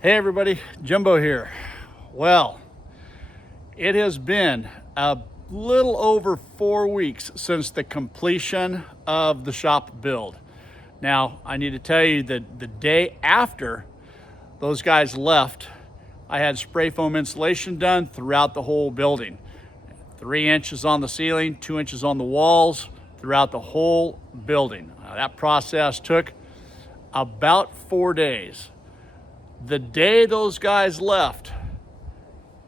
Hey everybody, Jimbo here. Well, it has been a little over 4 weeks since the completion of the shop build. Now, I need to tell you that the day after those guys left, I had spray foam insulation done throughout the whole building. 3 inches on the ceiling, 2 inches on the walls, throughout the whole building. That process took about 4 days. The day those guys left,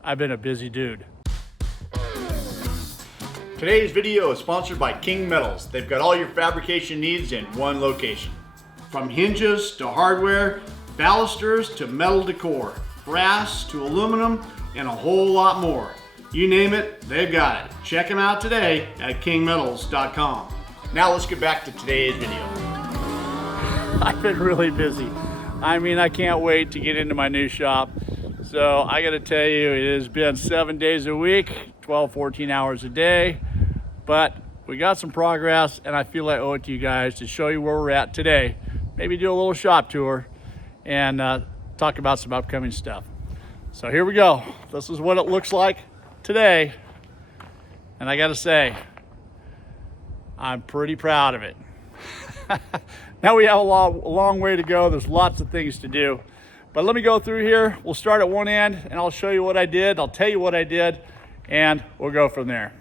I've been a busy dude. Today's video is sponsored by King Metals. They've got all your fabrication needs in one location. From hinges to hardware, balusters to metal decor, brass to aluminum, and a whole lot more. You name it, they've got it. Check them out today at kingmetals.com. Now let's get back to today's video. I've been really busy. I can't wait to get into my new shop. So I gotta tell you, it has been 7 days a week, 12, 14 hours a day, but we got some progress and I feel I owe it to you guys to show you where we're at today. Maybe do a little shop tour and talk about some upcoming stuff. So here we go. This is what it looks like today. And I gotta say, I'm pretty proud of it. Now we have a long way to go. There's lots of things to do. But let me go through here. We'll start at one end and I'll show you what I did. I'll tell you what I did and we'll go from there.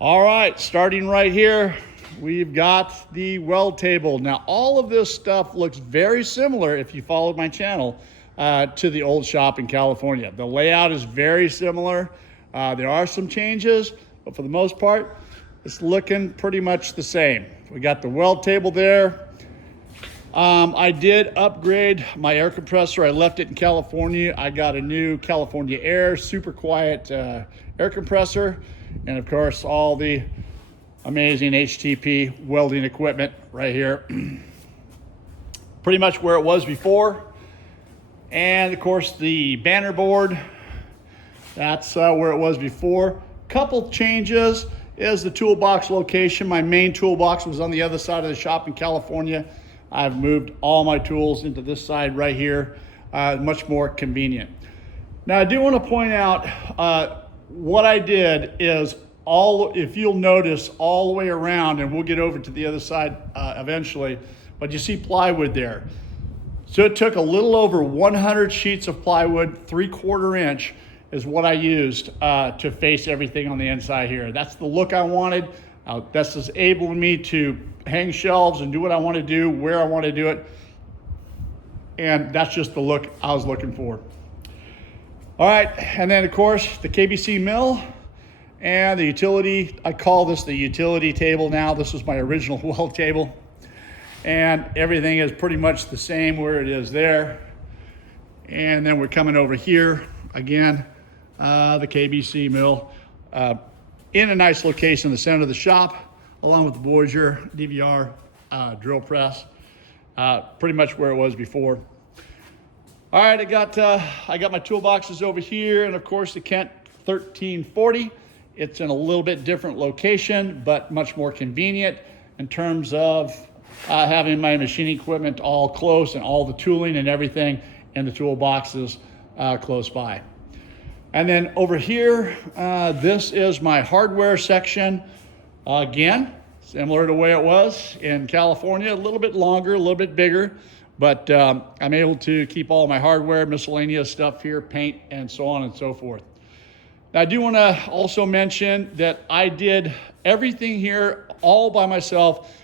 All right, starting right here, we've got the weld table. Now all of this stuff looks very similar, if you followed my channel, to the old shop in California. The layout is very similar. There are some changes, but for the most part, it's looking pretty much the same. We got the weld table there. I did upgrade my air compressor. I left it in California. I got a new California Air super quiet air compressor. And of course, all the amazing HTP welding equipment right here. Pretty much where it was before. And of course, the banner board, that's where it was before. Couple changes is the toolbox location. My main toolbox was on the other side of the shop in California. I've moved all my tools into this side right here, much more convenient. Now I do want to point out what I did is if you'll notice all the way around, and we'll get over to the other side eventually, but you see plywood there. So it took a little over 100 sheets of plywood, 3/4 inch, is what I used to face everything on the inside here. That's the look I wanted. This is enabling me to hang shelves and do what I want to do, where I want to do it. And that's just the look I was looking for. All right, and then of course, the KBC mill and the utility. I call this the utility table now. This is my original weld table. And everything is pretty much the same where it is there. And then we're coming over here again. The KBC mill in a nice location in the center of the shop, along with the Voyager DVR drill press, pretty much where it was before. All right, I got my toolboxes over here, and of course the Kent 1340. It's in a little bit different location, but much more convenient in terms of having my machining equipment all close and all the tooling and everything in the toolboxes close by. And then over here, this is my hardware section. Again, similar to the way it was in California, a little bit longer, a little bit bigger, but I'm able to keep all my hardware, miscellaneous stuff here, paint, and so on and so forth. Now, I do want to also mention that I did everything here all by myself,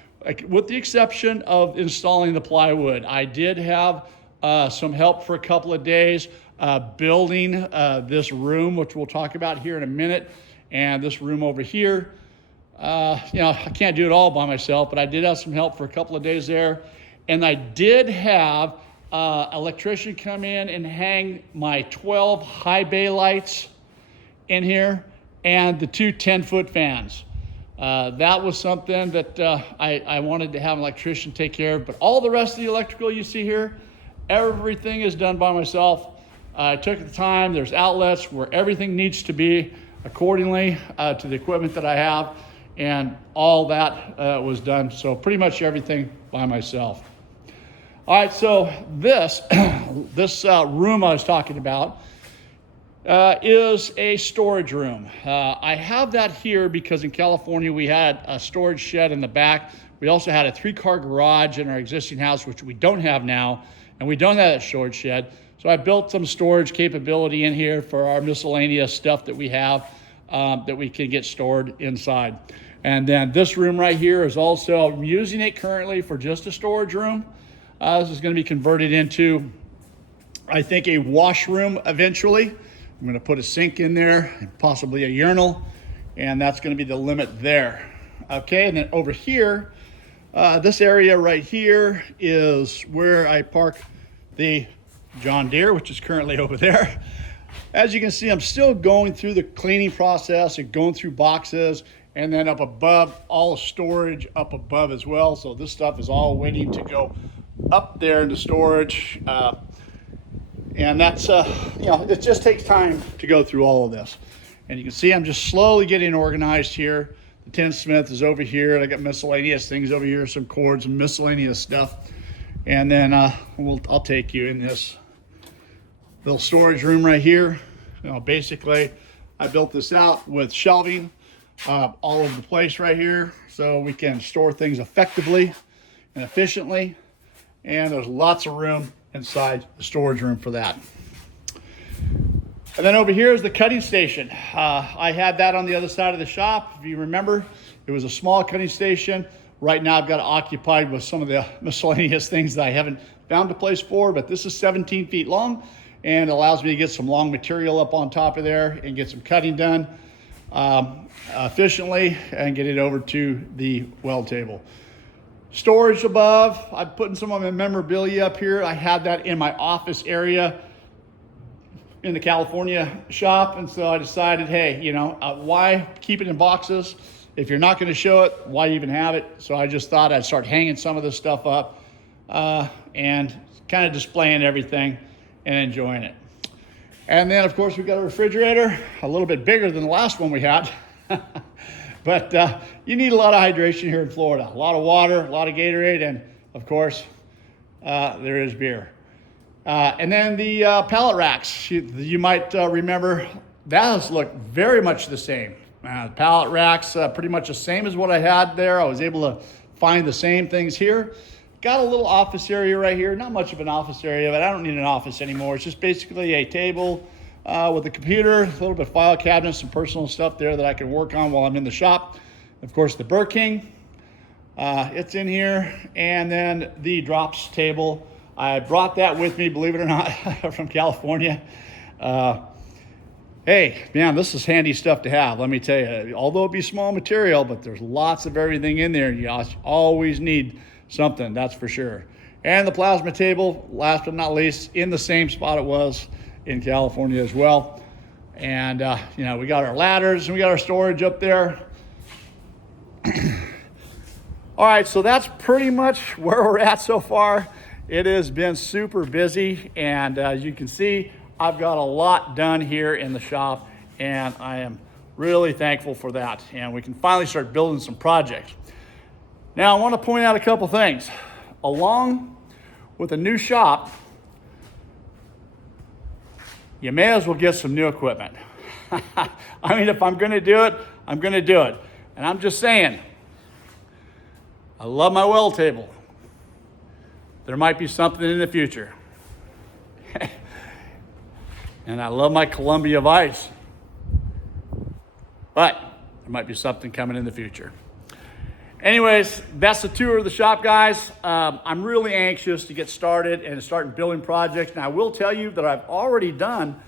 with the exception of installing the plywood. I did have some help for a couple of days. Building this room, which we'll talk about here in a minute, and this room over here. I can't do it all by myself, but I did have some help for a couple of days there. And I did have an electrician come in and hang my 12 high bay lights in here and the 2 10-foot fans. That was something that I wanted to have an electrician take care of, but all the rest of the electrical you see here, everything is done by myself. I took the time. There's outlets where everything needs to be accordingly to the equipment that I have, and all that was done. So pretty much everything by myself. All right, so this, this room I was talking about is a storage room. I have that here because in California we had a storage shed in the back. We also had a 3-car garage in our existing house, which we don't have now, and we don't have that storage shed. So I built some storage capability in here for our miscellaneous stuff that we have that we can get stored inside. And then this room right here is also, I'm using it currently for just a storage room. This is going to be converted into, I think, a washroom eventually. I'm going to put a sink in there, and possibly a urinal, and that's going to be the limit there. Okay, and then over here, this area right here is where I park the John Deere, which is currently over there. As you can see, I'm still going through the cleaning process and going through boxes, and then up above, all the storage up above as well. So this stuff is all waiting to go up there into storage. And that's, you know, it just takes time to go through all of this. And you can see I'm just slowly getting organized here. The tinsmith is over here, and I got miscellaneous things over here, some cords and miscellaneous stuff. And then I'll take you in this little storage room right here. You know, basically, I built this out with shelving all over the place right here, so we can store things effectively and efficiently. And there's lots of room inside the storage room for that. And then over here is the cutting station. I had that on the other side of the shop. If you remember, it was a small cutting station. Right now I've got it occupied with some of the miscellaneous things that I haven't found a place for, but this is 17 feet long and allows me to get some long material up on top of there and get some cutting done efficiently and get it over to the weld table. Storage above, I'm putting some of my memorabilia up here. I had that in my office area in the California shop, and so I decided, hey, you know, why keep it in boxes? If you're not going to show it, why even have it? So I just thought I'd start hanging some of this stuff up and kind of displaying everything and enjoying it. And then, of course, we've got a refrigerator, a little bit bigger than the last one we had. But you need a lot of hydration here in Florida. A lot of water, a lot of Gatorade, and, of course, there is beer. And then the pallet racks, you might remember, those look very much the same. Pallet racks, pretty much the same as what I had there. I was able to find the same things here. Got a little office area right here. Not much of an office area, but I don't need an office anymore. It's just basically a table with a computer, a little bit of file cabinets, some personal stuff there that I can work on while I'm in the shop. Of course, the Burger King, it's in here. And then the drops table. I brought that with me, believe it or not, from California. Hey, man, this is handy stuff to have, let me tell you. Although it be small material, but there's lots of everything in there. You always need something, that's for sure. And the plasma table, last but not least, in the same spot it was in California as well. And, you know, we got our ladders and we got our storage up there. All right, so that's pretty much where we're at so far. It has been super busy, and as you can see, I've got a lot done here in the shop, and I am really thankful for that. And we can finally start building some projects. Now, I want to point out a couple things. Along with a new shop, you may as well get some new equipment. I mean, if I'm going to do it, I'm going to do it. And I'm just saying, I love my weld table. There might be something in the future. And I love my Columbia vise. But there might be something coming in the future. Anyways, that's the tour of the shop, guys. I'm really anxious to get started and start building projects. Now, I will tell you that I've already done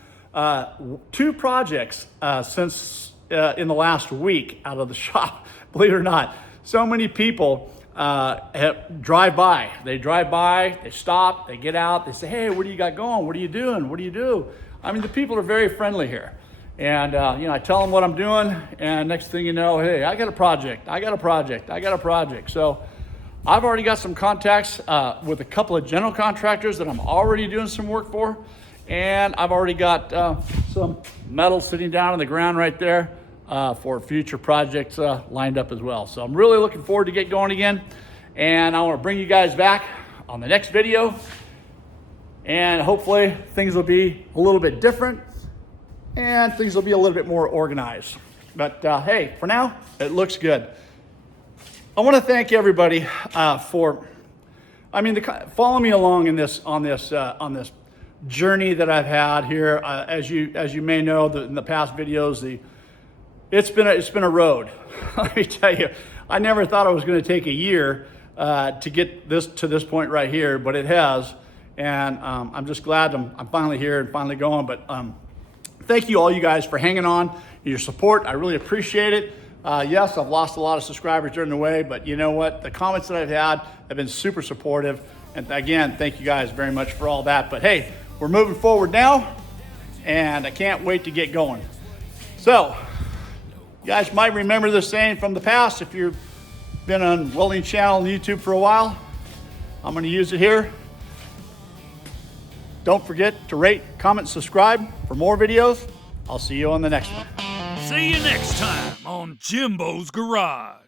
2 projects since in the last week out of the shop. Believe it or not, so many people drive by. They drive by, they stop, they get out, they say, hey, what do you got going? What are you doing? What do you do? I mean, the people are very friendly here. And, you know, I tell them what I'm doing, and next thing you know, hey, I got a project, I got a project, I got a project. So I've already got some contacts with a couple of general contractors that I'm already doing some work for. And I've already got some metal sitting down on the ground right there for future projects lined up as well. So I'm really looking forward to get going again. And I want to bring you guys back on the next video. And hopefully things will be a little bit different and things will be a little bit more organized. But hey, for now, it looks good. I want to thank everybody for follow me along in this on this journey that I've had here. As you may know, in the past videos, it's been a road. Let me tell you, I never thought it was going to take a year to get this to this point right here, but it has. And I'm just glad I'm finally here and finally going. But thank you all you guys for hanging on, your support. I really appreciate it. Yes, I've lost a lot of subscribers during the way, but you know what? The comments that I've had have been super supportive. And again, thank you guys very much for all that. But hey, we're moving forward now, and I can't wait to get going. So, you guys might remember this saying from the past if you've been on Welding channel on YouTube for a while. I'm going to use it here. Don't forget to rate, comment, subscribe for more videos. I'll see you on the next one. See you next time on Jimbo's Garage.